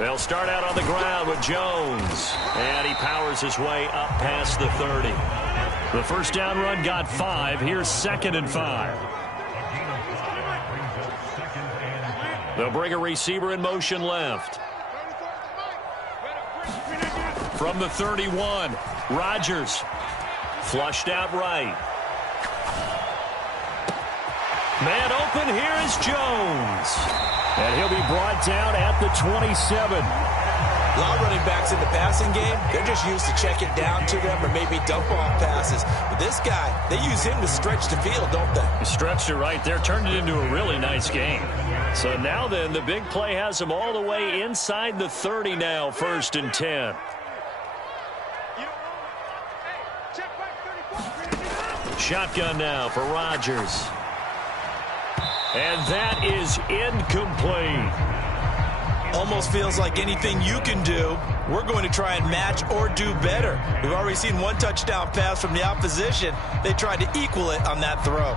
They'll start out on the ground with Jones. And he powers his way up past the 30. The first down run got 5. Here's 2nd and 5. They'll bring a receiver in motion left. From the 31, Rodgers. Flushed out right. Man open, here is Jones. And he'll be brought down at the 27. A lot of running backs in the passing game, they're just used to check it down to them or maybe dump off passes. But this guy, they use him to stretch the field, don't they? He stretched it right there, turned it into a really nice game. So now then, the big play has him all the way inside the 30 now, 1st and 10. Shotgun now for Rodgers. And that is incomplete. Almost feels like anything you can do, we're going to try and match or do better. We've already seen one touchdown pass from the opposition. They tried to equal it on that throw.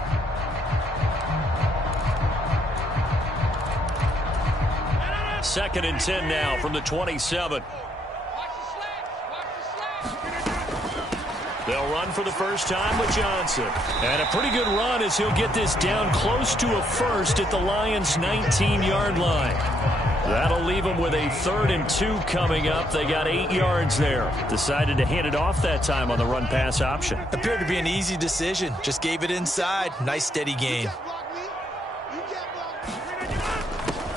Second and 10 now from the 27. They'll run for the first time with Johnson. And a pretty good run as he'll get this down close to a first at the Lions' 19-yard line. That'll leave them with a 3rd and 2 coming up. They got 8 yards there. Decided to hand it off that time on the run-pass option. Appeared to be an easy decision. Just gave it inside. Nice, steady game.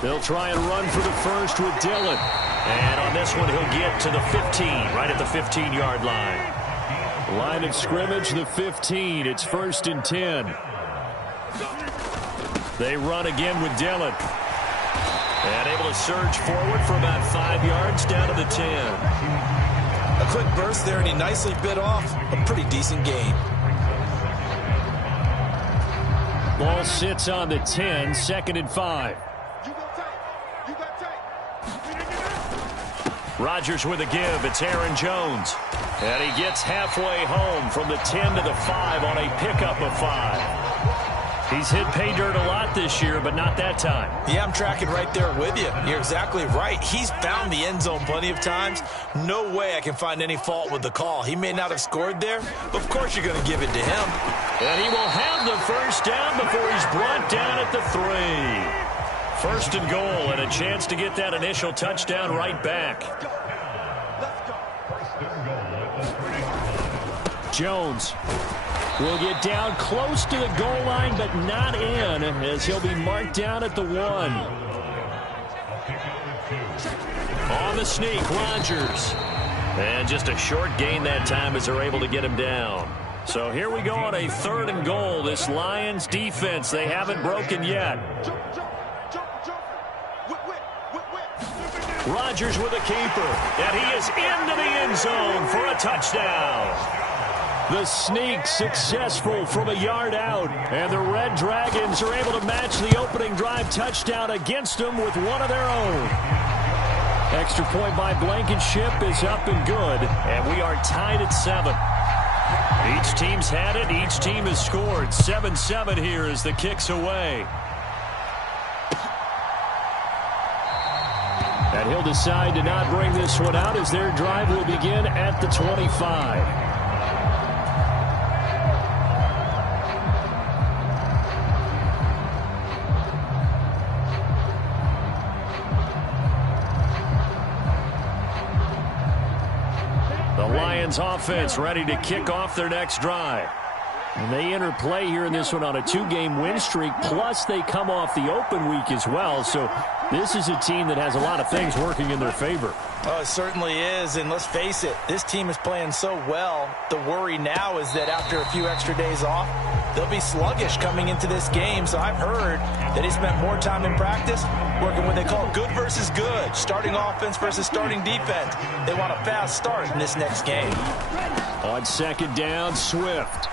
They'll try and run for the first with Dillon. And on this one, he'll get to the 15, right at the 15-yard line. Line of scrimmage, the 15. It's 1st and 10. They run again with Dillon. And able to surge forward for about 5 yards down to the 10. A quick burst there, and he nicely bit off a pretty decent gain. Ball sits on the 10, 2nd and 5. Rodgers with a give. It's Aaron Jones. And he gets halfway home from the 10 to the 5 on a pickup of 5. He's hit pay dirt a lot this year, but not that time. Yeah, I'm tracking right there with you. You're exactly right. He's found the end zone plenty of times. No way I can find any fault with the call. He may not have scored there, but of course you're going to give it to him. And he will have the first down before he's brought down at the 3. 1st and goal, and a chance to get that initial touchdown right back. Jones will get down close to the goal line, but not in, as he'll be marked down at the 1. On the sneak, Rodgers. And just a short gain that time as they're able to get him down. So here we go on a 3rd and goal. This Lions defense, they haven't broken yet. Rodgers with a keeper, and he is into the end zone for a touchdown. The sneak successful from a yard out, and the Red Dragons are able to match the opening drive touchdown against them with one of their own. Extra point by Blankenship is up and good, and we are tied at 7. Each team's had it. Each team has scored. 7-7 here as the kick's away. And he'll decide to not bring this one out as their drive will begin at the 25. Lions offense ready to kick off their next drive. And they enter play here in this one on a 2-game win streak, plus they come off the open week as well. So this is a team that has a lot of things working in their favor. Oh, it certainly is, and let's face it, this team is playing so well. The worry now is that after a few extra days off, they'll be sluggish coming into this game. So I've heard that he spent more time in practice working what they call good versus good, starting offense versus starting defense. They want a fast start in this next game. On 2nd down, Swift.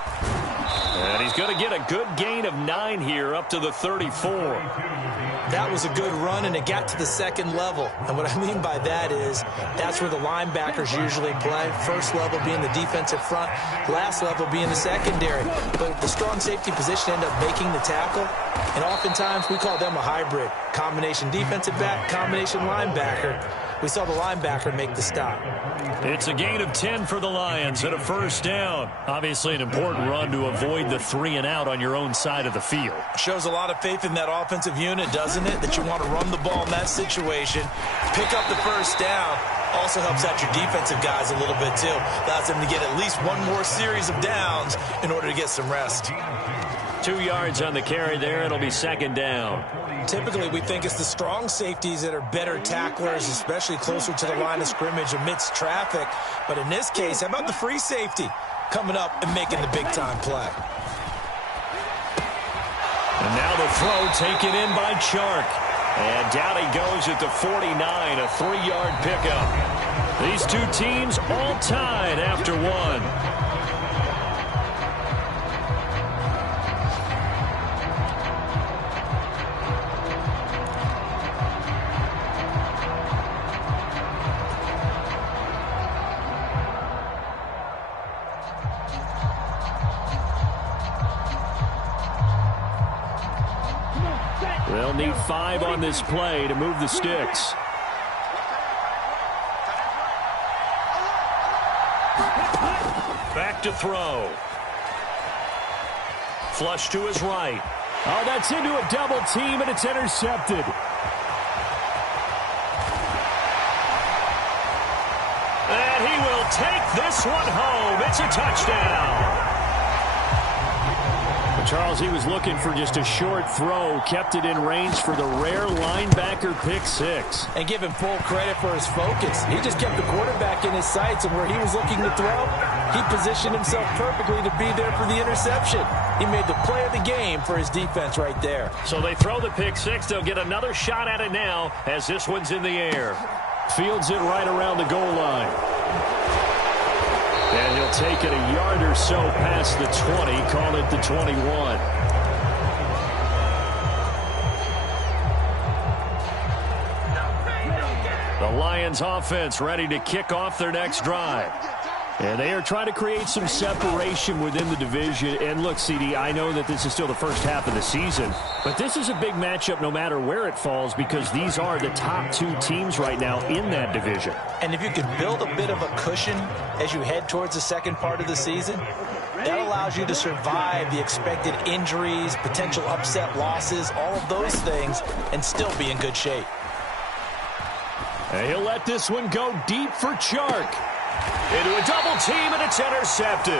And he's going to get a good gain of 9 here up to the 34. That was a good run, and it got to the 2nd level. And what I mean by that is that's where the linebackers usually play. First level being the defensive front, last level being the secondary. But the strong safety position ended up making the tackle, and oftentimes we call them a hybrid. Combination defensive back, combination linebacker. We saw the linebacker make the stop. It's a gain of 10 for the Lions and a first down. Obviously an important run to avoid the 3-and-out on your own side of the field. Shows a lot of faith in that offensive unit, doesn't it? That you want to run the ball in that situation. Pick up the first down. Also helps out your defensive guys a little bit, too. Allows them to get at least one more series of downs in order to get some rest. 2 yards on the carry there. It'll be second down. Typically, we think it's the strong safeties that are better tacklers, especially closer to the line of scrimmage amidst traffic. But in this case, how about the free safety coming up and making the big-time play? And now the throw taken in by Chark. And down he goes at the 49, a 3-yard pickup. These two teams all tied after one. They'll need 5 on this play to move the sticks. Back to throw. Flush to his right. Oh, that's into a double team, and it's intercepted. And he will take this one home. It's a touchdown. Charles, he was looking for just a short throw, kept it in range for the rare linebacker pick 6. And give him full credit for his focus. He just kept the quarterback in his sights, and where he was looking to throw, he positioned himself perfectly to be there for the interception. He made the play of the game for his defense right there. So they throw the pick 6. They'll get another shot at it now as this one's in the air. Fields it right around the goal line. And he'll take it a yard or so past the 20, call it the 21. The Lions offense ready to kick off their next drive. And they are trying to create some separation within the division. And look, CD, I know that this is still the first half of the season, but this is a big matchup no matter where it falls because these are the top 2 teams right now in that division. And if you can build a bit of a cushion as you head towards the second part of the season, that allows you to survive the expected injuries, potential upset losses, all of those things, and still be in good shape. And he'll let this one go deep for Chark. Into a double team, and it's intercepted.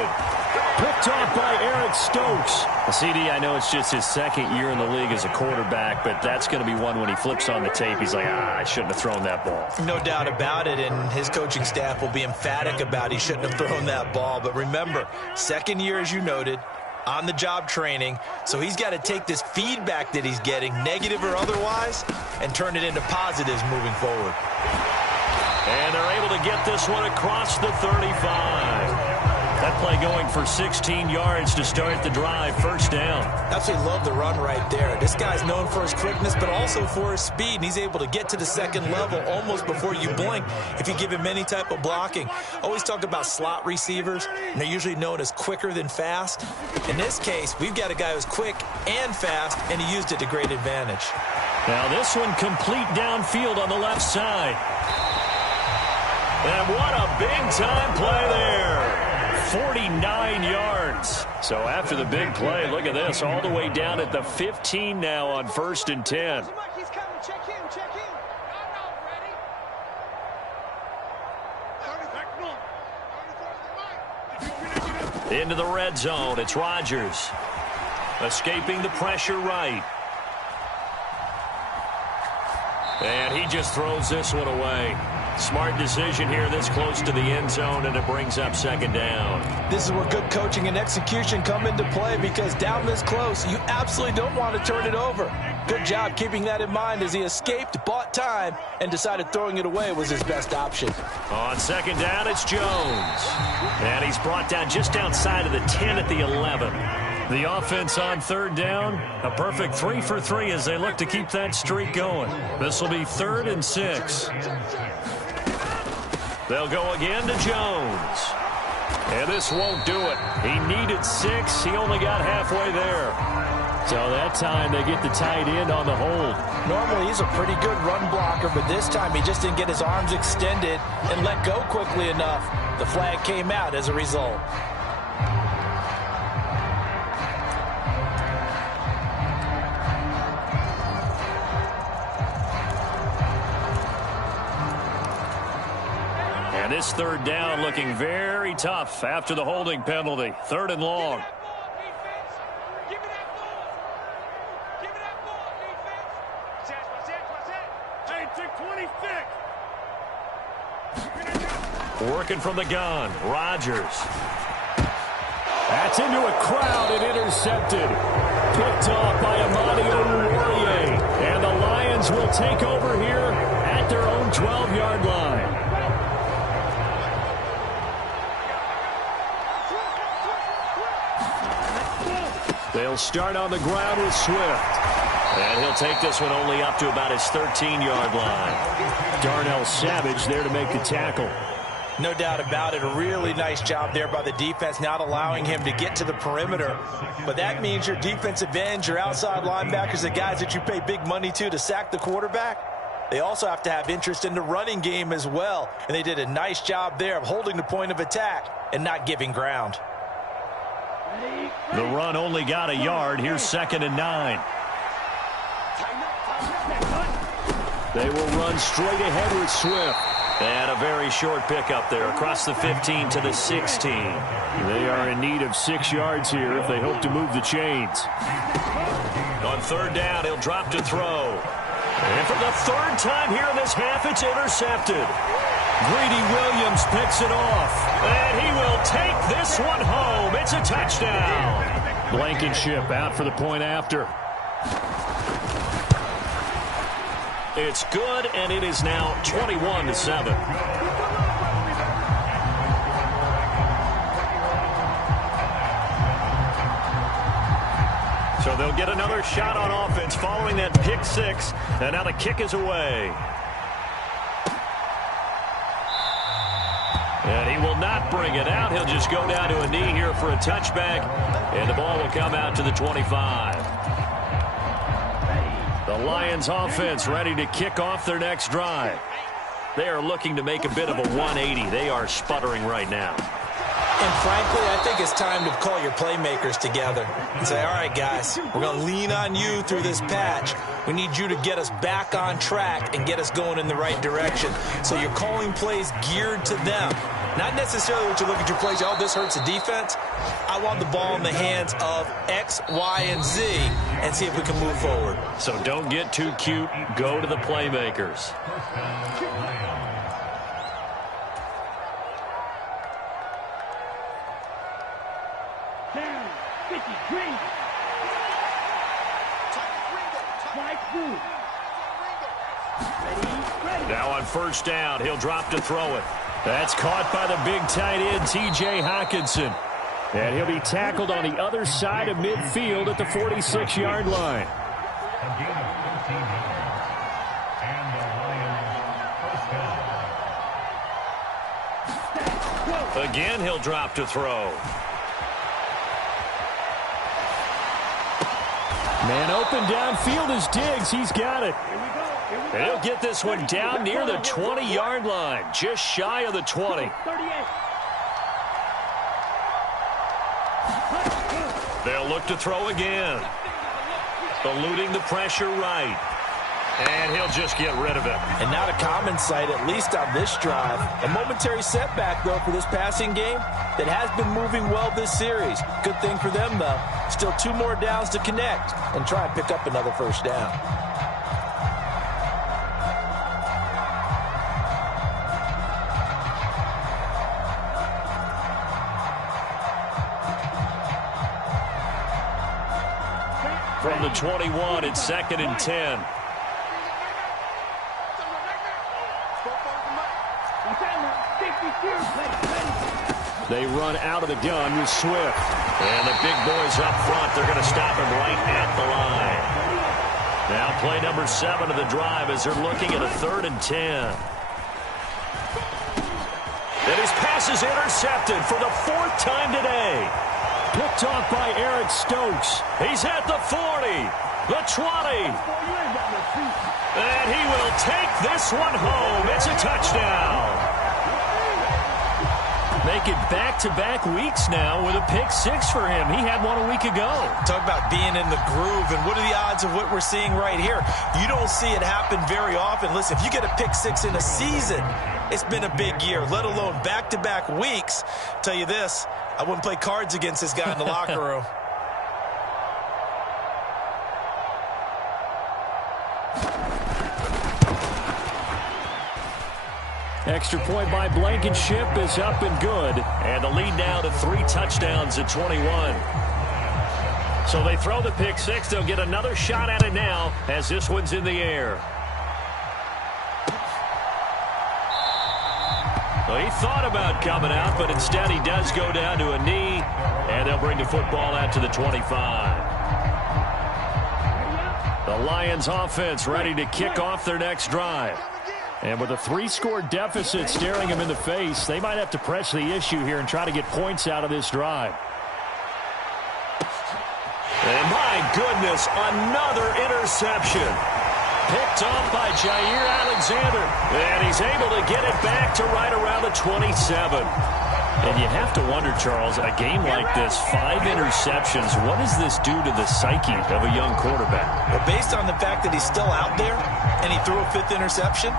Picked off by Eric Stokes. CD, I know it's just his second year in the league as a quarterback, but that's going to be one when he flips on the tape. He's like, I shouldn't have thrown that ball. No doubt about it, and his coaching staff will be emphatic about he shouldn't have thrown that ball. But remember, second year, as you noted, on-the-job training, so he's got to take this feedback that he's getting, negative or otherwise, and turn it into positives moving forward. And they're able to get this one across the 35. That play going for 16 yards to start the drive. First down. Absolutely love the run right there. This guy's known for his quickness, but also for his speed. And he's able to get to the second level almost before you blink if you give him any type of blocking. Always talk about slot receivers, and they're usually known as quicker than fast. In this case, we've got a guy who's quick and fast, and he used it to great advantage. Now this one complete downfield on the left side. And what a big-time play there. 49 yards. So after the big play, look at this, all the way down at the 15 now on 1st and 10. Into the red zone, it's Rodgers. Escaping the pressure right. And he just throws this one away. Smart decision here this close to the end zone, and it brings up second down. This is where good coaching and execution come into play, because down this close, you absolutely don't want to turn it over. Good job keeping that in mind as he escaped, bought time, and decided throwing it away was his best option. On second down, it's Jones. And he's brought down just outside of the 10 at the 11. The offense on third down, a perfect 3 for 3 as they look to keep that streak going. This will be 3rd and 6. They'll go again to Jones. And this won't do it. He needed 6. He only got halfway there. So that time they get the tight end on the hold. Normally he's a pretty good run blocker, but this time he just didn't get his arms extended and let go quickly enough. The flag came out as a result. And this third down looking very tough after the holding penalty. 3rd and long. Working from the gun, Rodgers. That's into a crowd and intercepted. Picked off by Amani Oruwariye. And the Lions will take over here at their own 12-yard line. They'll start on the ground with Swift. And he'll take this one only up to about his 13-yard line. Darnell Savage there to make the tackle. No doubt about it. A really nice job there by the defense, not allowing him to get to the perimeter. But that means your defensive ends, your outside linebackers, the guys that you pay big money to sack the quarterback, they also have to have interest in the running game as well. And they did a nice job there of holding the point of attack and not giving ground. The run only got a yard. Here's 2nd and 9. They will run straight ahead with Swift. And a very short pickup there across the 15 to the 16. They are in need of 6 yards here if they hope to move the chains. On 3rd down, he'll drop to throw. And for the 3rd time here in this half, it's intercepted. Greedy Williams picks it off. And he will take this one home. It's a touchdown. Blankenship out for the point after. It's good, and it is now 21-7. So they'll get another shot on offense following that pick 6, and now the kick is away. And he will not bring it out. He'll just go down to a knee here for a touchback, and the ball will come out to the 25. The Lions offense ready to kick off their next drive. They are looking to make a bit of a 180. They are sputtering right now. And frankly, I think it's time to call your playmakers together and say, all right, guys, we're going to lean on you through this patch. We need you to get us back on track and get us going in the right direction. So you're calling plays geared to them. Not necessarily what you look at your plays, oh, this hurts the defense. I want the ball in the hands of X, Y, and Z and see if we can move forward. So don't get too cute. Go to the playmakers. Now on 1st down, he'll drop to throw it. That's caught by the big tight end, T.J. Hockenson. And he'll be tackled on the other side of midfield at the 46-yard line. Again, he'll drop to throw. Man open downfield is Diggs. He's got it. And he'll get this one down near the 20-yard line, just shy of the 20. They'll look to throw again. Eluding the pressure right. And he'll just get rid of it. And not a common sight, at least on this drive. A momentary setback, though, for this passing game that has been moving well this series. Good thing for them, though. Still 2 more downs to connect and try and pick up another 1st down. From the 21, it's 2nd and 10. They run out of the gun with Swift. And the big boys up front, they're going to stop him right at the line. Now play number 7 of the drive as they're looking at a 3rd and 10. And his pass is intercepted for the 4th time today. Picked off by Eric Stokes. He's at the 40, the 20. And he will take this one home. It's a touchdown. Make it back-to-back weeks now with a pick-6 for him. He had one a week ago. Talk about being in the groove, and what are the odds of what we're seeing right here? You don't see it happen very often. Listen, if you get a pick-6 in a season, it's been a big year, let alone back-to-back weeks. Tell you this, I wouldn't play cards against this guy in the locker room. Extra point by Blankenship is up and good. And the lead now to 3 touchdowns at 21. So they throw the pick-6. They'll get another shot at it now as this one's in the air. Well, he thought about coming out, but instead he does go down to a knee. And they'll bring the football out to the 25. The Lions offense ready to kick off their next drive. And with a 3-score deficit staring him in the face, they might have to press the issue here and try to get points out of this drive. And my goodness, another interception. Picked off by Jair Alexander. And he's able to get it back to right around the 27. And you have to wonder, Charles, a game like this, 5 interceptions, what does this do to the psyche of a young quarterback? Well, based on the fact that he's still out there and he threw a 5th interception,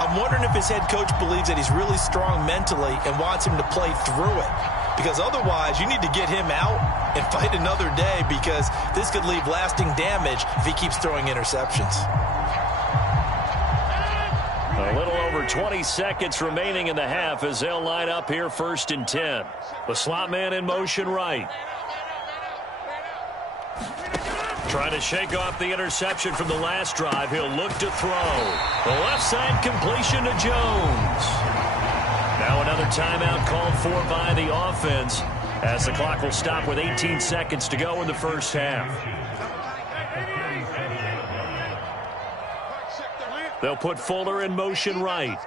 I'm wondering if his head coach believes that he's really strong mentally and wants him to play through it. Because otherwise, you need to get him out and fight another day, because this could leave lasting damage if he keeps throwing interceptions. A little over 20 seconds remaining in the half as they'll line up here 1st and 10. The slot man in motion right. Trying to shake off the interception from the last drive. He'll look to throw. The left side completion to Jones. Now another timeout called for by the offense as the clock will stop with 18 seconds to go in the first half. They'll put Fuller in motion right.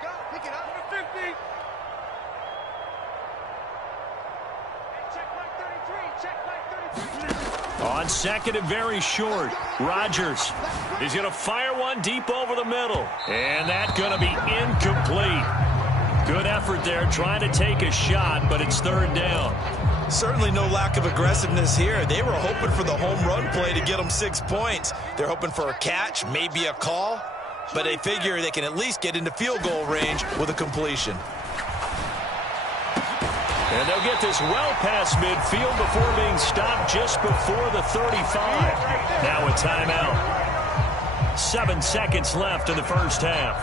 On second and very short, Rodgers. He's going to fire one deep over the middle. And that's going to be incomplete. Good effort there trying to take a shot, but it's 3rd down. Certainly no lack of aggressiveness here. They were hoping for the home run play to get them 6 points. They're hoping for a catch, maybe a call, but they figure they can at least get into field goal range with a completion. And they'll get this well past midfield before being stopped just before the 35. Now a timeout. 7 seconds left in the first half.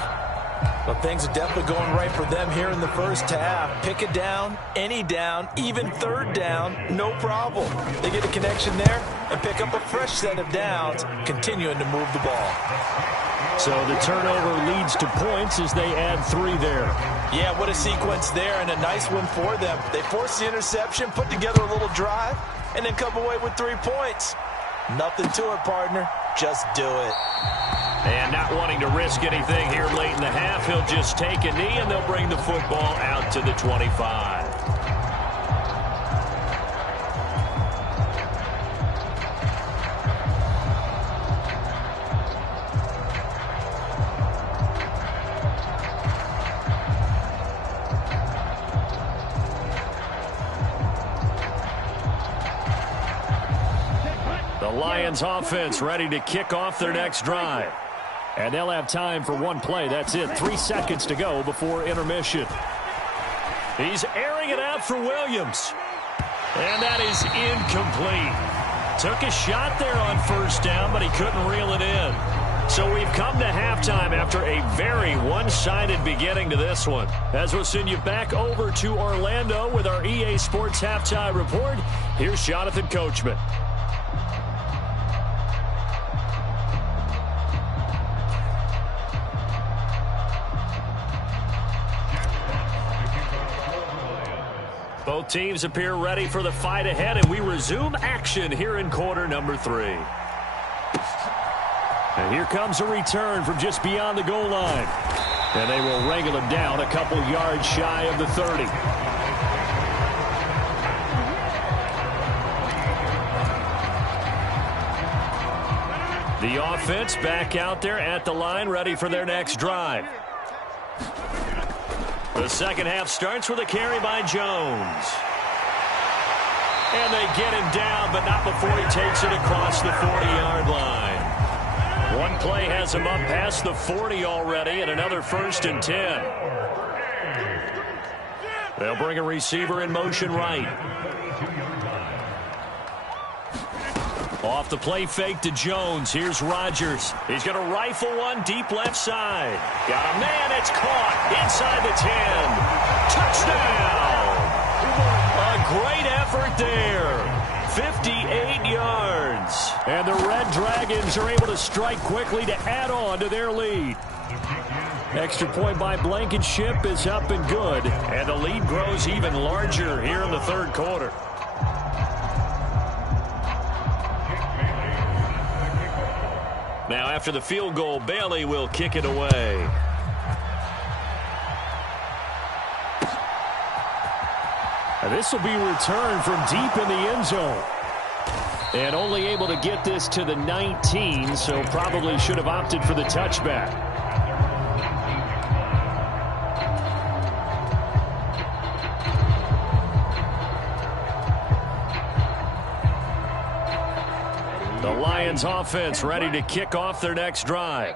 Well, things are definitely going right for them here in the first half. Pick a down, any down, even 3rd down, no problem. They get a connection there and pick up a fresh set of downs, continuing to move the ball. So the turnover leads to points as they add 3 there. Yeah, what a sequence there, and a nice one for them. They force the interception, put together a little drive, and then come away with 3 points. Nothing to it, partner. Just do it. And not wanting to risk anything here late in the half, he'll just take a knee, and they'll bring the football out to the 25. Lions offense ready to kick off their next drive. And they'll have time for 1 play. That's it. 3 seconds to go before intermission. He's airing it out for Williams. And that is incomplete. Took a shot there on 1st down, but he couldn't reel it in. So we've come to halftime after a very one-sided beginning to this one. As we'll send you back over to Orlando with our EA Sports Halftime Report, here's Jonathan Coachman. Both teams appear ready for the fight ahead, and we resume action here in quarter number 3. And here comes a return from just beyond the goal line. And they will wrangle him down a couple yards shy of the 30. The offense back out there at the line, ready for their next drive. The second half starts with a carry by Jones. And they get him down, but not before he takes it across the 40-yard line. One play has him up past the 40 already, and another 1st and 10. They'll bring a receiver in motion right. Off the play fake to Jones. Here's Rodgers. He's going to rifle one deep left side. Got a man. It's caught inside the 10. Touchdown. A great effort there. 58 yards. And the Red Dragons are able to strike quickly to add on to their lead. Extra point by Blankenship is up and good. And the lead grows even larger here in the third quarter. Now, after the field goal, Bailey will kick it away. And this will be returned from deep in the end zone. And only able to get this to the 19, so probably should have opted for the touchback. The Lions offense ready to kick off their next drive.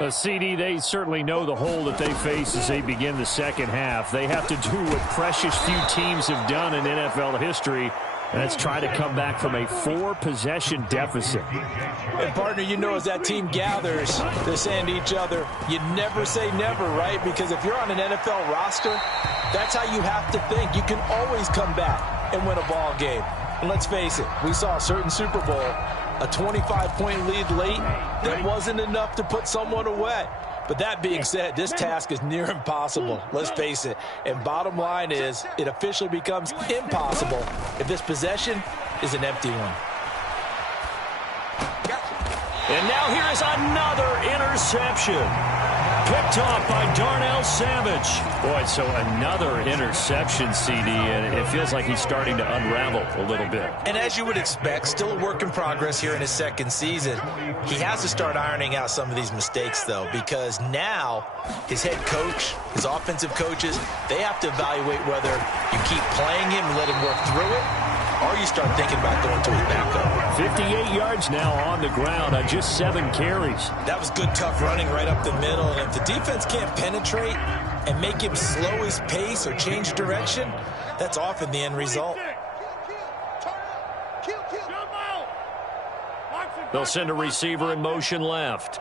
A CD, they certainly know the hole that they face as they begin the second half. They have to do what precious few teams have done in NFL history, and that's try to come back from a 4-possession deficit. And partner, you know, as that team gathers, they're saying to each other, you never say never, right? Because if you're on an NFL roster, that's how you have to think. You can always come back and win a ball game. And let's face it, we saw a certain Super Bowl, a 25-point lead late that wasn't enough to put someone away. But that being said, this task is near impossible. Let's face it. And bottom line is, it officially becomes impossible if this possession is an empty one. And now here is another interception. Picked off by Darnell Savage. Boy, so another interception, CD, and it feels like he's starting to unravel a little bit. And as you would expect, still a work in progress here in his second season. He has to start ironing out some of these mistakes, though, because now his head coach, his offensive coaches, they have to evaluate whether you keep playing him and let him work through it, or you start thinking about going to his backup. 58 yards now on the ground on just 7 carries. That was good, tough running right up the middle. And if the defense can't penetrate and make him slow his pace or change direction, that's often the end result. They'll send a receiver in motion left.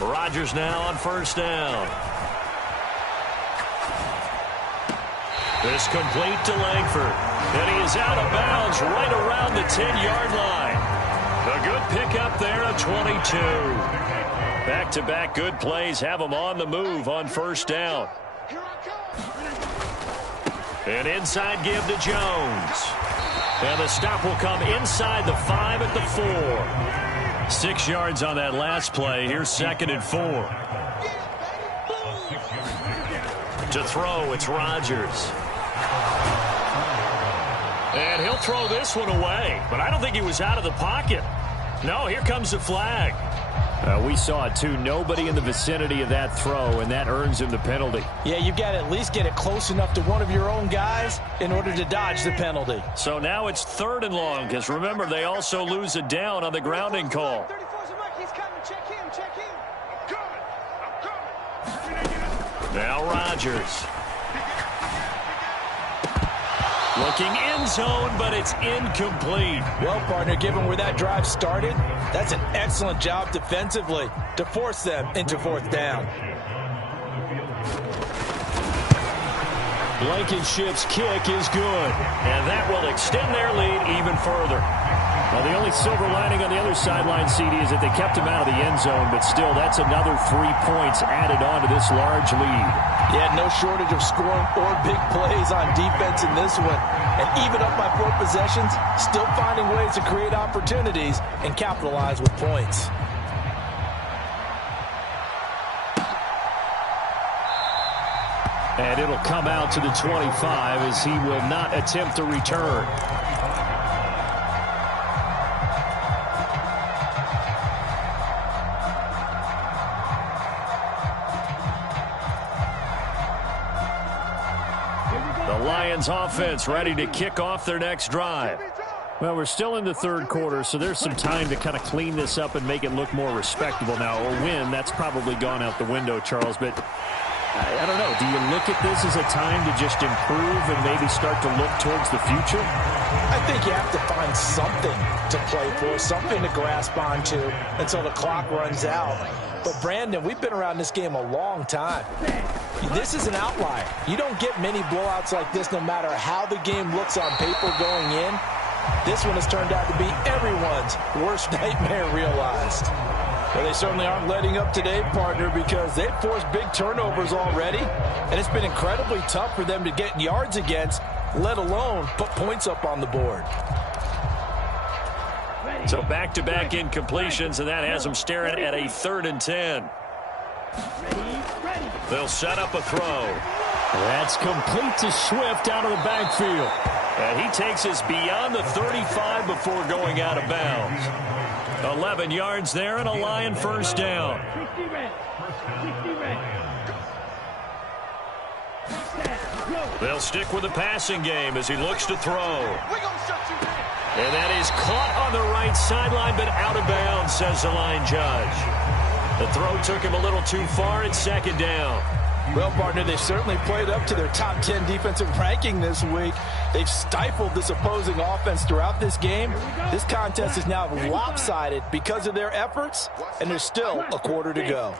Rodgers now on first down. This complete to Langford. And he is out of bounds right around the 10-yard line. A good pickup there at 22. Back-to-back good plays have him on the move on first down. An inside give to Jones. And the stop will come inside the 5 at the 4. 6 yards on that last play. Here's 2nd and 4. To throw, it's Rodgers. And he'll throw this one away. But I don't think he was out of the pocket. No, here comes the flag. We saw it, too. Nobody in the vicinity of that throw, and that earns him the penalty. Yeah, you've got to at least get it close enough to one of your own guys in order to dodge the penalty. So now it's 3rd and long, because remember, they also lose a down on the grounding call. Now Rodgers. Looking end zone, but it's incomplete. Well, partner, given where that drive started, that's an excellent job defensively to force them into 4th down. Blankenship's kick is good, and that will extend their lead even further. Well, the only silver lining on the other sideline, CD, is that they kept him out of the end zone, but still, that's another 3 points added on to this large lead. Yeah, no shortage of scoring or big plays on defense in this one. And even up by 4 possessions, still finding ways to create opportunities and capitalize with points. And it'll come out to the 25 as he will not attempt to return. The Lions offense ready to kick off their next drive. Well, we're still in the third quarter, so there's some time to kind of clean this up and make it look more respectable. Now, a win, that's probably gone out the window, Charles, but I don't know. Do you look at this as a time to just improve and maybe start to look towards the future? I think you have to find something to play for, something to grasp onto until the clock runs out. But, Brandon, we've been around this game a long time. This is an outlier. You don't get many blowouts like this no matter how the game looks on paper going in. This one has turned out to be everyone's worst nightmare realized. Well, they certainly aren't letting up today, partner, because they've forced big turnovers already, and it's been incredibly tough for them to get yards against, let alone put points up on the board. So back-to-back incompletions, and that has them staring at a 3rd and 10. They'll set up a throw. That's complete to Swift out of the backfield. And he takes us beyond the 35 before going out of bounds. 11 yards there and a Lion first down. They'll stick with the passing game as he looks to throw. And that is caught on the right sideline, but out of bounds, says the line judge. The throw took him a little too far. It's 2nd down. Well, partner, they've certainly played up to their top 10 defensive ranking this week. They've stifled this opposing offense throughout this game. This contest is now lopsided because of their efforts, and there's still a quarter to go.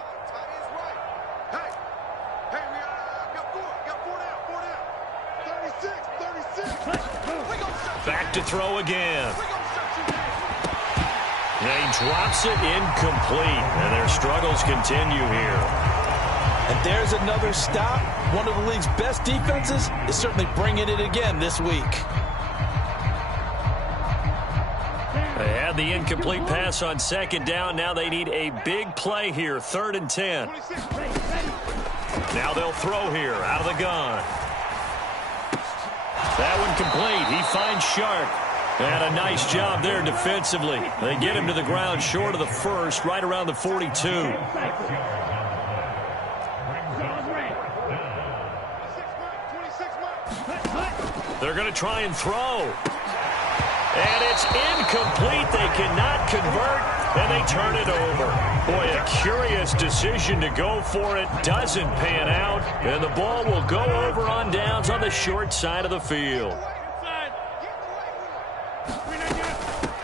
Back to throw again. And he drops it incomplete, and their struggles continue here. And there's another stop. One of the league's best defenses is certainly bringing it again this week. They had the incomplete pass on 2nd down. Now they need a big play here, 3rd and 10. Now they'll throw here out of the gun. That one complete. He finds Sharp. And a nice job there defensively. They get him to the ground short of the 1st, right around the 42. They're going to try and throw. And it's incomplete. They cannot convert, and they turn it over. Boy, a curious decision to go for it. Doesn't pan out, and the ball will go over on downs on the short side of the field.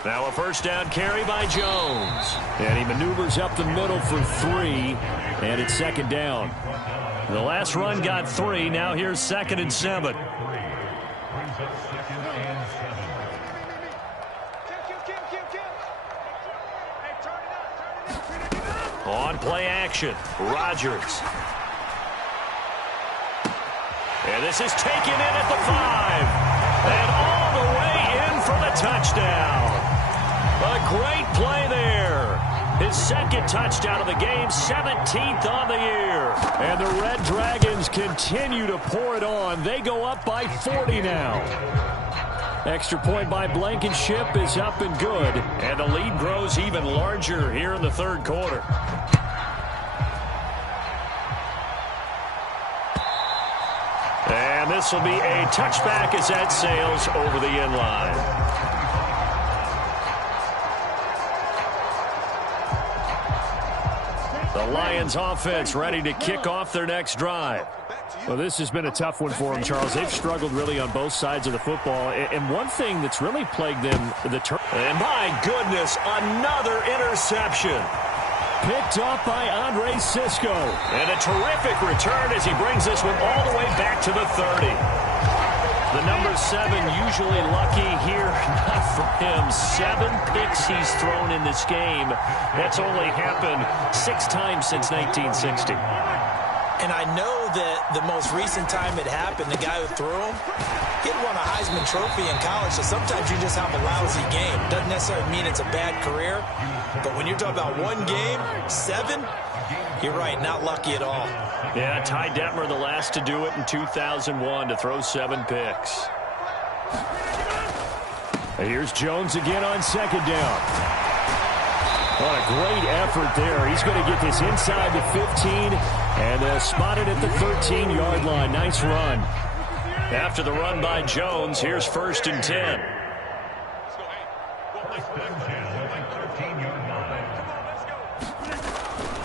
Now a first down carry by Jones. And he maneuvers up the middle for 3, and it's 2nd down. The last run got 3. Now here's 2nd and 7. On play action, Rodgers. And this is taken in at the 5. And all the way in for the touchdown. A great play there. His 2nd touchdown of the game, 17th on the year. And the Red Dragons continue to pour it on. They go up by 40 now. Extra point by Blankenship is up and good. And the lead grows even larger here in the 3rd quarter. And this will be a touchback as that sails over the end line. The Lions offense ready to kick off their next drive. Well, this has been a tough one for them, Charles. They've struggled really on both sides of the football. And one thing that's really plagued them, and my goodness, another interception. Picked off by Andre Sisco. And a terrific return as he brings this one all the way back to the 30. The number 7 usually lucky here. Not for him. 7 picks he's thrown in this game. That's only happened 6 times since 1960. And I know that the most recent time it happened, the guy who threw him, He had won a Heisman Trophy in college, so sometimes you just have a lousy game. Doesn't necessarily mean it's a bad career, but when you're talking about one game, 7, you're right, not lucky at all. Yeah, Ty Detmer, the last to do it in 2001, to throw 7 picks. Here's Jones again on second down. What a great effort there. He's going to get this inside the 15 and spotted at the 13-yard line. Nice run. After the run by Jones, here's 1st and 10.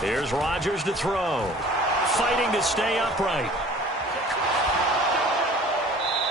Here's Rodgers to throw. Fighting to stay upright.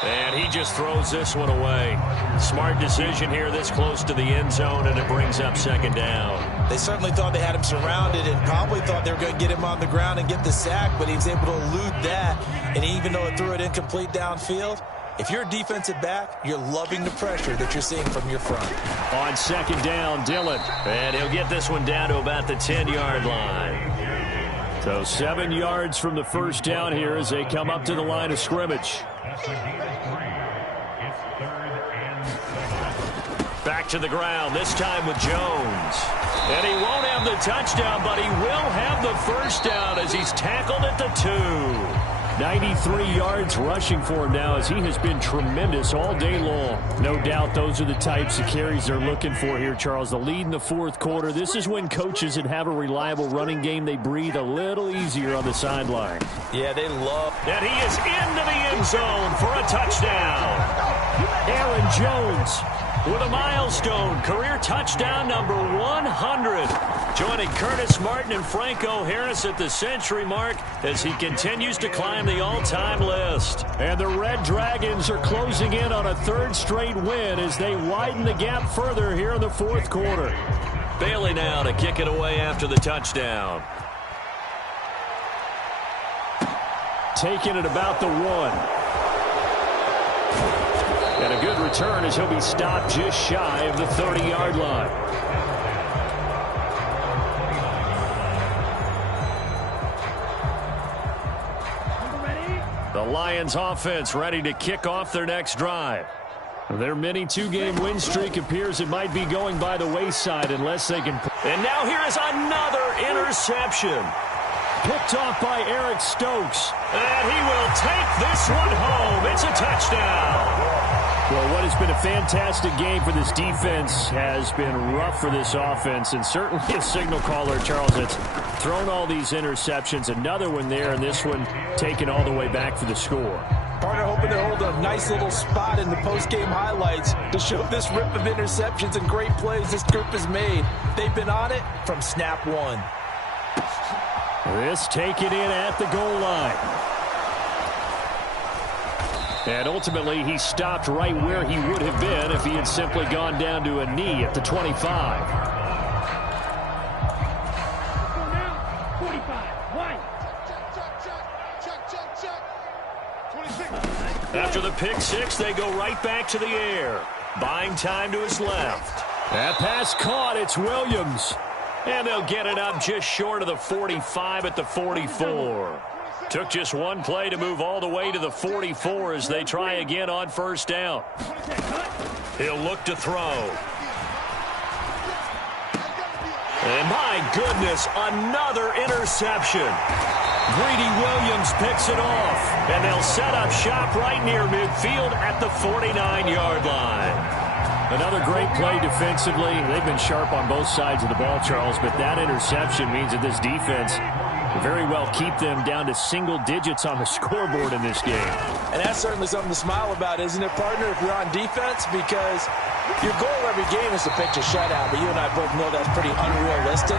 And he just throws this one away. Smart decision here this close to the end zone, and it brings up 2nd down. They certainly thought they had him surrounded and probably thought they were going to get him on the ground and get the sack, but he was able to elude that. And even though it threw it incomplete downfield, if you're a defensive back, you're loving the pressure that you're seeing from your front. On 2nd down, Dillon. And he'll get this one down to about the 10-yard line. So 7 yards from the 1st down here as they come up to the line of scrimmage. Back to the ground, this time with Jones. And he won't have the touchdown, but he will have the 1st down as he's tackled at the 2. 93 yards rushing for him now as he has been tremendous all day long. No doubt those are the types of carries they're looking for here, Charles. The lead in the 4th quarter. This is when coaches that have a reliable running game, they breathe a little easier on the sideline. Yeah, they love. And he is into the end zone for a touchdown. Aaron Jones with a milestone career touchdown number 100. Joining Curtis Martin and Franco Harris at the century mark as he continues to climb the all-time list. And the Red Dragons are closing in on a 3rd straight win as they widen the gap further here in the 4th quarter. Bailey now to kick it away after the touchdown. Taking it about the 1. And a good return as he'll be stopped just shy of the 30-yard line. The Lions offense ready to kick off their next drive. Their mini 2-game win streak appears it might be going by the wayside unless they can. And now here is another interception. Picked off by Eric Stokes. And he will take this one home. It's a touchdown. Well, what has been a fantastic game for this defense has been rough for this offense, and certainly a signal caller, Charles, that's thrown all these interceptions. Another one there, and this one taken all the way back for the score. Partner hoping to hold a nice little spot in the post-game highlights to show this rip of interceptions and great plays this group has made. They've been on it from snap 1. This taken in at the goal line. And ultimately, he stopped right where he would have been if he had simply gone down to a knee at the 25. After the pick 6, they go right back to the air. Buying time to his left. That pass caught. It's Williams. And they'll get it up just short of the 45 at the 44. Took just one play to move all the way to the 44 as they try again on 1st down. He'll look to throw. And my goodness, another interception. Greedy Williams picks it off. And they'll set up shop right near midfield at the 49-yard line. Another great play defensively. They've been sharp on both sides of the ball, Charles, but that interception means that this defense will very well keep them down to single digits on the scoreboard in this game. And that's certainly something to smile about, isn't it, partner, if you're on defense? Because your goal every game is to pitch a shutout, but you and I both know that's pretty unrealistic.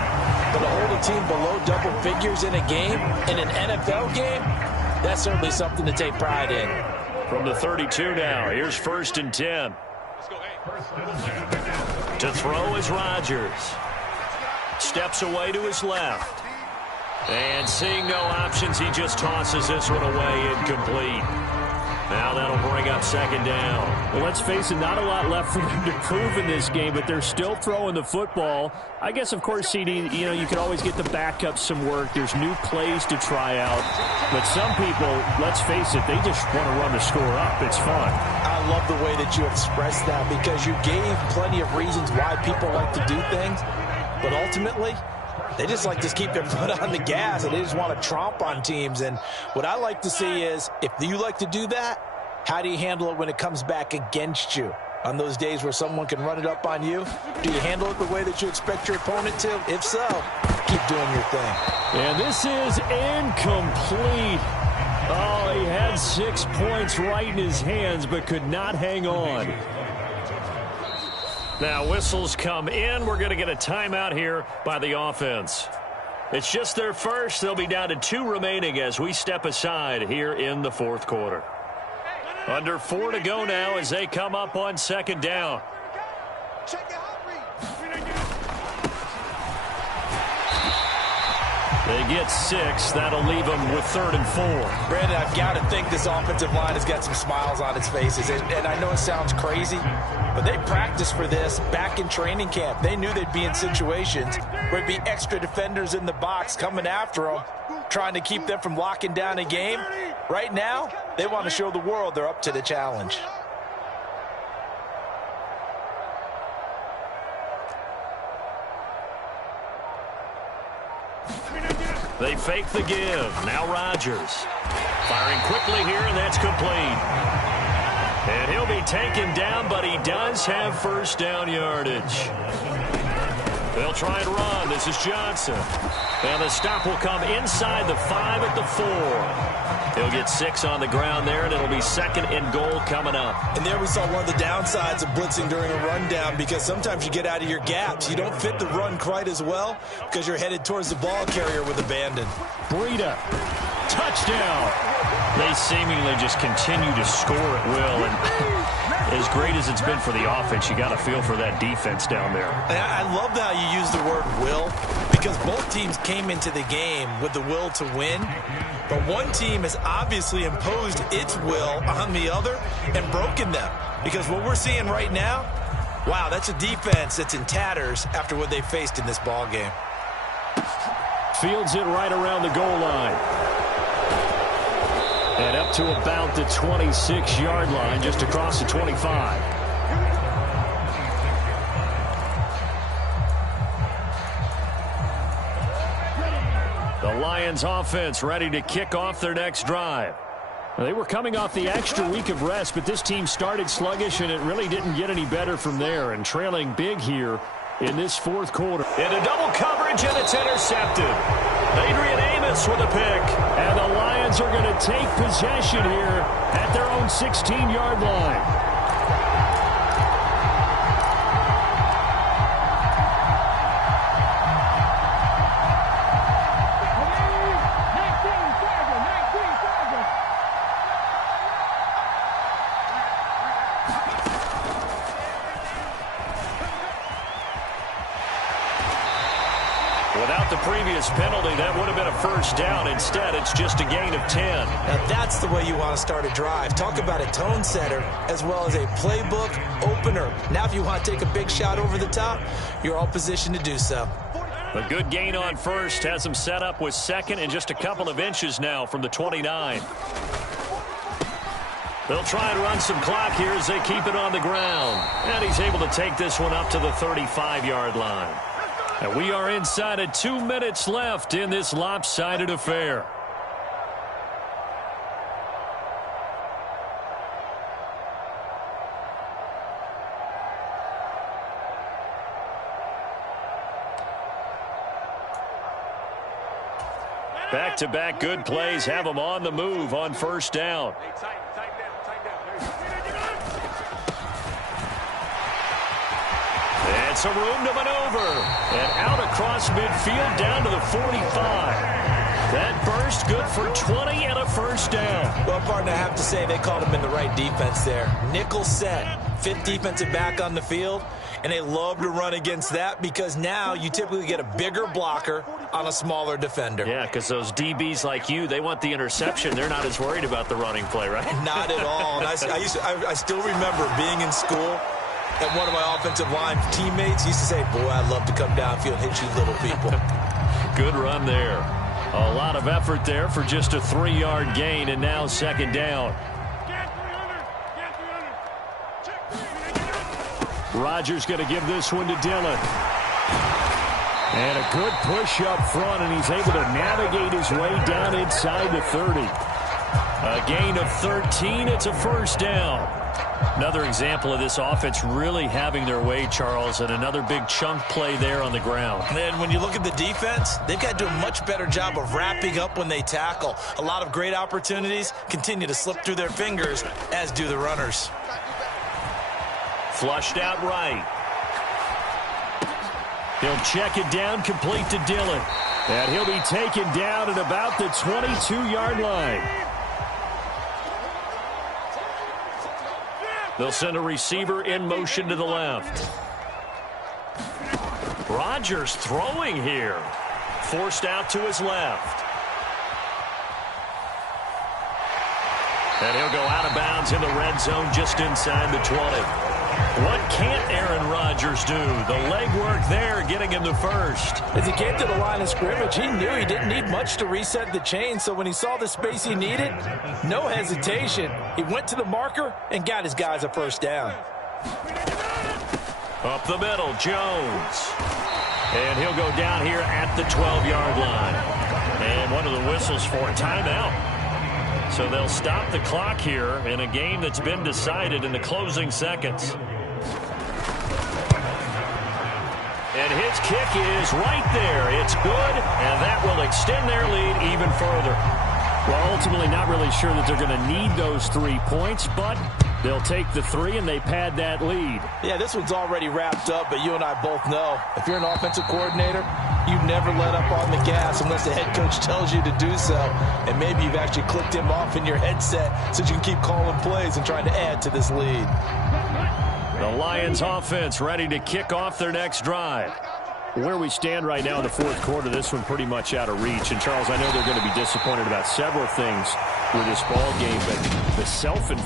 But to hold a team below double figures in a game, in an NFL game, that's certainly something to take pride in. From the 32 now, here's 1st and 10. To throw is Rodgers. Steps away to his left. And seeing no options, he just tosses this one away incomplete. Now that'll bring up second down. Well, let's face it, not a lot left for them to prove in this game, but they're still throwing the football. I guess, of course, CD, you can always get the backup some work. There's new plays to try out. But some people, let's face it, they just want to run the score up. It's fun. I love the way that you expressed that because you gave plenty of reasons why people like to do things. But ultimately, they just like to keep their foot on the gas, and they just want to tromp on teams. And what I like to see is, if you like to do that, how do you handle it when it comes back against you? On those days where someone can run it up on you, do you handle it the way that you expect your opponent to? If so, keep doing your thing. And this is incomplete. Oh, he had 6 points right in his hands, but could not hang on. Now, whistles come in. We're going to get a timeout here by the offense. It's just their first. They'll be down to 2 remaining as we step aside here in the fourth quarter. Under 4 to go now as they come up on second down. They get 6. That'll leave them with 3rd and 4. Brandon, I've got to think this offensive line has got some smiles on its faces. And I know it sounds crazy, but they practiced for this back in training camp. They knew they'd be in situations where it'd be extra defenders in the box coming after them, trying to keep them from locking down a game. Right now, they want to show the world they're up to the challenge. They fake the give. Now Rodgers. Firing quickly here, and that's complete. And he'll be taken down, but he does have first down yardage. They'll try and run. This is Johnson. And the stop will come inside the 5 at the 4. He'll get 6 on the ground there, and it'll be 2nd and goal coming up. And there we saw one of the downsides of blitzing during a rundown, because sometimes you get out of your gaps. You don't fit the run quite as well because you're headed towards the ball carrier with abandon. Breida. Touchdown. They seemingly just continue to score at will. And as great as it's been for the offense, you got to feel for that defense down there. And I love how you use the word will, because both teams came into the game with the will to win. But one team has obviously imposed its will on the other and broken them. Because what we're seeing right now, wow, that's a defense that's in tatters after what they faced in this ball game. Fields it right around the goal line. And up to about the 26-yard line, just across the 25. The Lions offense ready to kick off their next drive. They were coming off the extra week of rest, but this team started sluggish, and it really didn't get any better from there. And trailing big here in this fourth quarter. Into double coverage, and it's intercepted. Adrian Amos with a pick. And the Lions are going to take possession here at their own 16-yard line. Without the previous penalty, that would have been a first down. Instead, it's just a gain of 10. Now, that's the way you want to start a drive. Talk about a tone setter as well as a playbook opener. Now, if you want to take a big shot over the top, you're all positioned to do so. A good gain on first has him set up with 2nd and just a couple of inches now from the 29. They'll try and run some clock here as they keep it on the ground. And he's able to take this one up to the 35-yard line. And we are inside of 2 minutes left in this lopsided affair. Back-to-back good plays have them on the move on first down. And some room to maneuver. And out across midfield down to the 45. That burst good for 20 and a first down. Well, partner, I have to say they called him in the right defense there. Nickel set, 5th defensive back on the field. and they love to run against that because now you typically get a bigger blocker on a smaller defender. Yeah, because those DBs like you, they want the interception. They're not as worried about the running play, right? Not at all. And I still remember being in school, and one of my offensive line teammates used to say, boy, I'd love to come downfield and hit you little people. Good run there. A lot of effort there for just a 3-yard gain, and now second down. Rodgers going to give this one to Dillon. And a good push up front, and he's able to navigate his way down inside the 30. A gain of 13. It's a first down. Another example of this offense really having their way, Charles, and another big chunk play there on the ground. And when you look at the defense, they've got to do a much better job of wrapping up when they tackle. A lot of great opportunities continue to slip through their fingers, as do the runners. Flushed out right. He'll check it down, complete to Dillon. And he'll be taken down at about the 22-yard line. They'll send a receiver in motion to the left. Rodgers throwing here. Forced out to his left. And he'll go out of bounds in the red zone just inside the 20. What can't Aaron Rodgers do? The legwork there getting him the first. As he came to the line of scrimmage, he knew he didn't need much to reset the chain, so when he saw the space he needed, no hesitation. He went to the marker and got his guys a first down. Up the middle, Jones. And he'll go down here at the 12-yard line. And one of the whistles for a timeout. So they'll stop the clock here in a game that's been decided in the closing seconds. And his kick is right there. It's good, and that will extend their lead even further. Well, ultimately not really sure that they're going to need those 3 points, but they'll take the 3 and they pad that lead. Yeah, this one's already wrapped up, but you and I both know if you're an offensive coordinator, you never let up on the gas unless the head coach tells you to do so. And maybe you've actually clicked him off in your headset so you can keep calling plays and trying to add to this lead. The Lions offense ready to kick off their next drive. Where we stand right now in the fourth quarter, this one pretty much out of reach. And, Charles, I know they're going to be disappointed about several things with this ball game, but the